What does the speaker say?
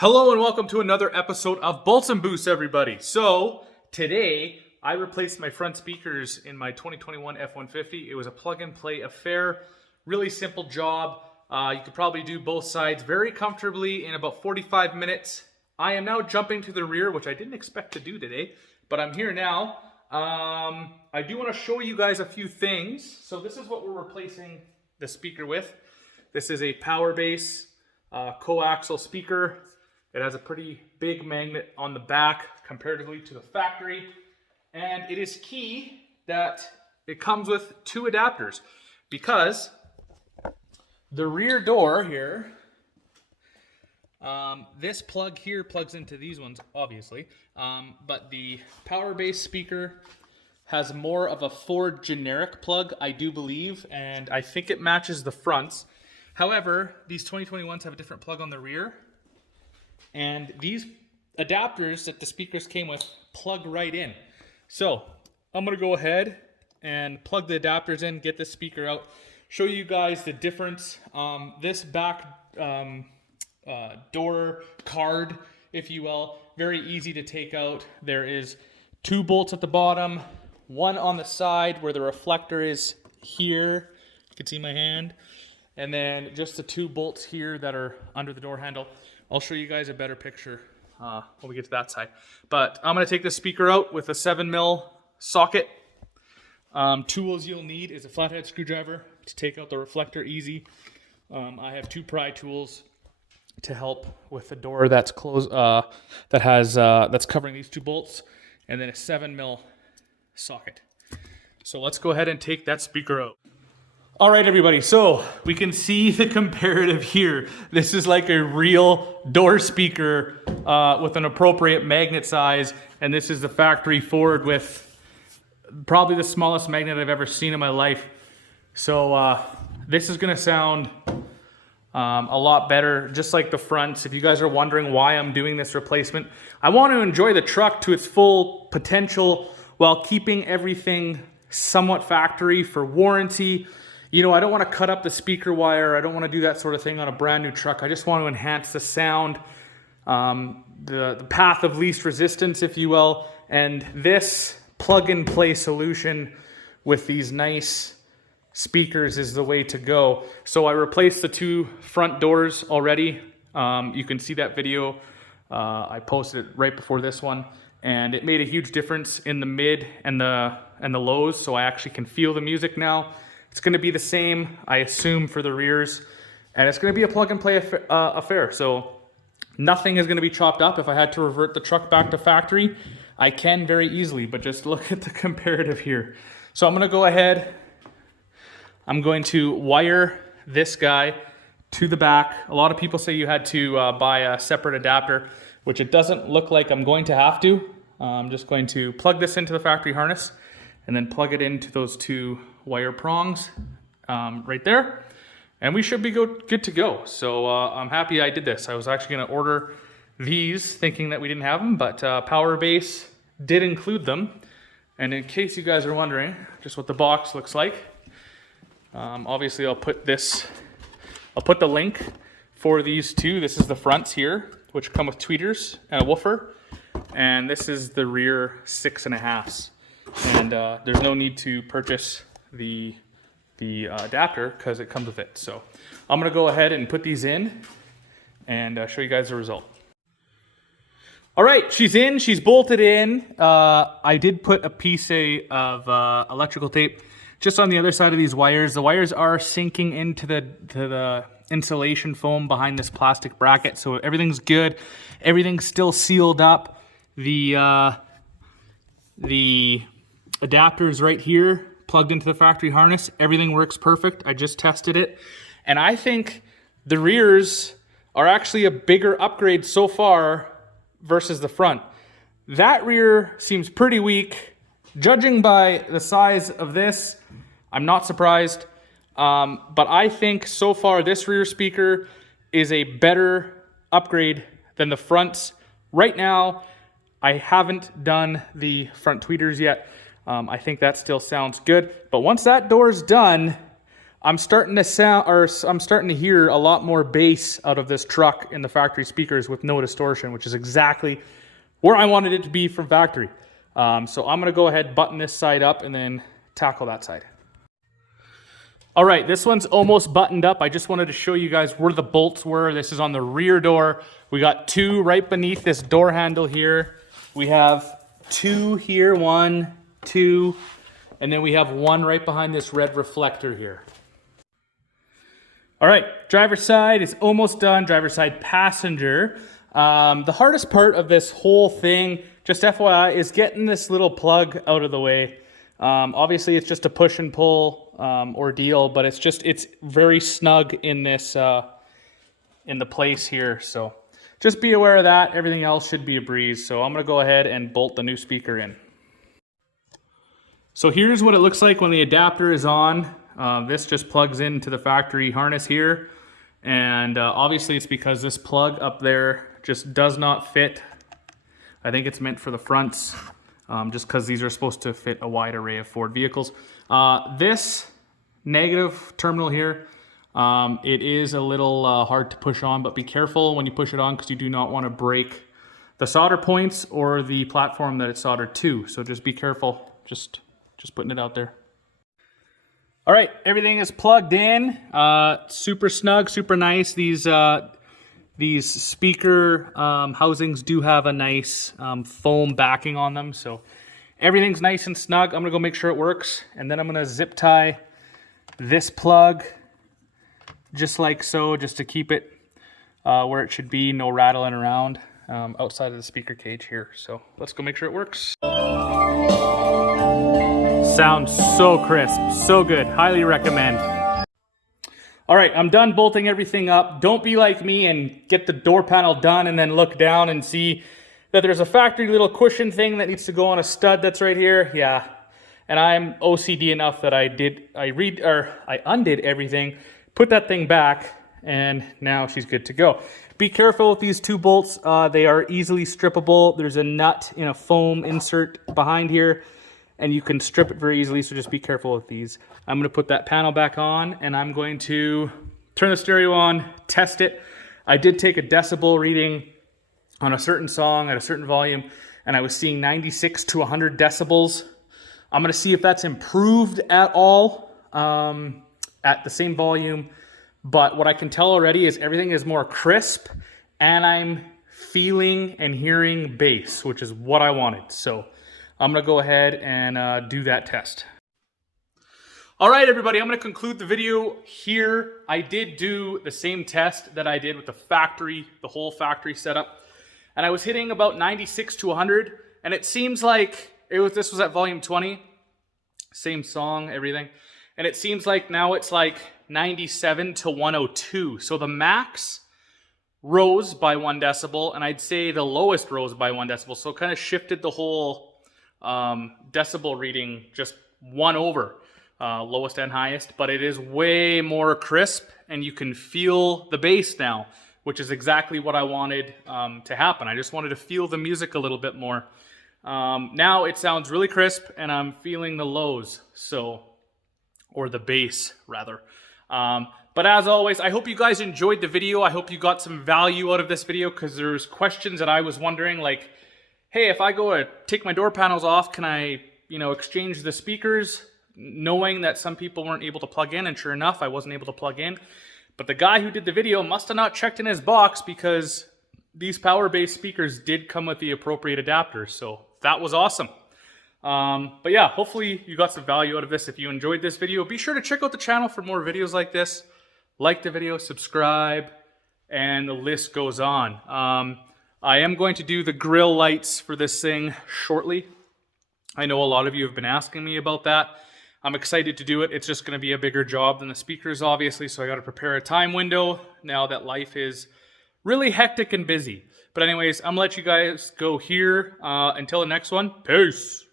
Hello and welcome to another episode of Bolts and Boosts, everybody. So today I replaced my front speakers in my 2021 F150. It was a plug-and-play affair, really simple job. You could probably do both sides very comfortably in about 45 minutes. I am now jumping to the rear, which I didn't expect to do today, but I'm here now. I do want to show you guys a few things. So this is what we're replacing the speaker with. This is a Powerbass coaxial speaker. It has a pretty big magnet on the back comparatively to the factory. And it is key that it comes with two adapters because the rear door here, this plug here plugs into these ones, obviously. But the Powerbass speaker has more of a Ford generic plug, I do believe, and I think it matches the fronts. However, these 2021s have a different plug on the rear. And these adapters that the speakers came with plug right in. So I'm going to go ahead and plug the adapters in, get this speaker out, show you guys the difference. This back door card, if you will, very easy to take out. There is two bolts at the bottom, one on the side where the reflector is here. You can see my hand. And then just the two bolts here that are under the door handle. I'll show you guys a better picture when we get to that side. But I'm going to take the speaker out with a 7mm socket. Tools you'll need is a flathead screwdriver to take out the reflector easy. I have two pry tools to help with the door that's closed, that's covering these two bolts, and then a 7mm socket. So let's go ahead and take that speaker out. All right, everybody, so we can see the comparative here. This is like a real door speaker with an appropriate magnet size, and this is the factory Ford with probably the smallest magnet I've ever seen in my life. So this is gonna sound a lot better, just like the fronts. If you guys are wondering why I'm doing this replacement, I want to enjoy the truck to its full potential while keeping everything somewhat factory for warranty. You know, I don't want to cut up the speaker wire. I don't want to do that sort of thing on a brand new truck. I just want to enhance the sound, the path of least resistance, if you will. And this plug-and-play solution with these nice speakers is the way to go. So I replaced the two front doors already. You can see that video. I posted it right before this one. And it made a huge difference in the mid and the lows. So I actually can feel the music now. It's going to be the same, I assume, for the rears, and it's going to be a plug-and-play affair, so nothing is going to be chopped up. If I had to revert the truck back to factory, I can very easily, but just look at the comparative here. So I'm going to go ahead, I'm going to wire this guy to the back. A lot of people say you had to buy a separate adapter, which it doesn't look like I'm going to have to. I'm just going to plug this into the factory harness and then plug it into those two wire prongs right there, and we should be good to go. So I'm happy I did this. I was actually going to order these thinking that we didn't have them, but Powerbass did include them. And in case you guys are wondering just what the box looks like, obviously I'll put the link for these two. This is the fronts here, which come with tweeters and a woofer, and this is the rear 6.5s. And there's no need to purchase the adapter because it comes with it. So I'm going to go ahead and put these in and show you guys the result. All right, she's in, she's bolted in. I did put a piece of electrical tape just on the other side of these wires. The wires are sinking into the insulation foam behind this plastic bracket, so everything's good. Everything's still sealed up. The adapter's right here, plugged into the factory harness. Everything works perfect. I just tested it. And I think the rears are actually a bigger upgrade so far versus the front. That rear seems pretty weak. Judging by the size of this, I'm not surprised. But I think so far this rear speaker is a better upgrade than the fronts. Right now, I haven't done the front tweeters yet. I think that still sounds good. But once that door's done, I'm starting to hear a lot more bass out of this truck in the factory speakers with no distortion, which is exactly where I wanted it to be from factory. So I'm gonna go ahead, button this side up, and then tackle that side. All right, this one's almost buttoned up. I just wanted to show you guys where the bolts were. This is on the rear door. We got two right beneath this door handle here. We have two here, 1, 2, and then we have one right behind this red reflector here. All right, driver's side is almost done. Driver's side passenger. The hardest part of this whole thing, just FYI, is getting this little plug out of the way. Obviously, it's just a push and pull ordeal, but it's very snug in this in the place here. So just be aware of that. Everything else should be a breeze. So I'm gonna go ahead and bolt the new speaker in. So here's what it looks like when the adapter is on. This just plugs into the factory harness here. And obviously it's because this plug up there just does not fit. I think it's meant for the fronts, just because these are supposed to fit a wide array of Ford vehicles. This negative terminal here, it is a little hard to push on, but be careful when you push it on because you do not want to break the solder points or the platform that it's soldered to. So just be careful, just putting it out there. All right, everything is plugged in. Super snug, super nice. These speaker housings do have a nice foam backing on them, so everything's nice and snug. I'm gonna go make sure it works, and then I'm gonna zip tie this plug just like so, just to keep it where it should be, no rattling around outside of the speaker cage here. So let's go make sure it works. Sounds so crisp, so good, highly recommend. All right, I'm done bolting everything up. Don't be like me and get the door panel done and then look down and see that there's a factory little cushion thing that needs to go on a stud that's right here. Yeah, and I'm OCD enough that I undid everything, put that thing back, and now she's good to go. Be careful with these two bolts. They are easily strippable. There's a nut in a foam insert behind here, and you can strip it very easily, so just be careful with these. I'm gonna put that panel back on, and I'm going to turn the stereo on, test it. I did take a decibel reading on a certain song at a certain volume, and I was seeing 96 to 100 decibels. I'm gonna see if that's improved at all at the same volume, but what I can tell already is everything is more crisp, and I'm feeling and hearing bass, which is what I wanted. So I'm gonna go ahead and do that test. All right, everybody, I'm gonna conclude the video here. I did do the same test that I did with the whole factory setup, and I was hitting about 96 to 100, and it seems like this was at volume 20, same song, everything, and it seems like now it's like 97 to 102. So the max rose by 1 decibel, and I'd say the lowest rose by 1 decibel. So it kind of shifted the whole decibel reading just 1 over, lowest and highest, but it is way more crisp, and you can feel the bass now, which is exactly what I wanted to happen. I just wanted to feel the music a little bit more. Now it sounds really crisp, and I'm feeling the lows, or the bass rather. But as always, I hope you guys enjoyed the video. I hope you got some value out of this video, because there's questions that I was wondering, like, hey, if I go to take my door panels off, can I, exchange the speakers? Knowing that some people weren't able to plug in, and sure enough, I wasn't able to plug in. But the guy who did the video must have not checked in his box, because these Powerbass speakers did come with the appropriate adapters, so that was awesome. But yeah, hopefully you got some value out of this. If you enjoyed this video, be sure to check out the channel for more videos like this. Like the video, subscribe, and the list goes on. I am going to do the grill lights for this thing shortly. I know a lot of you have been asking me about that. I'm excited to do it. It's just going to be a bigger job than the speakers, obviously, so I got to prepare a time window now that life is really hectic and busy. But anyways, I'm going to let you guys go here. Until the next one, peace.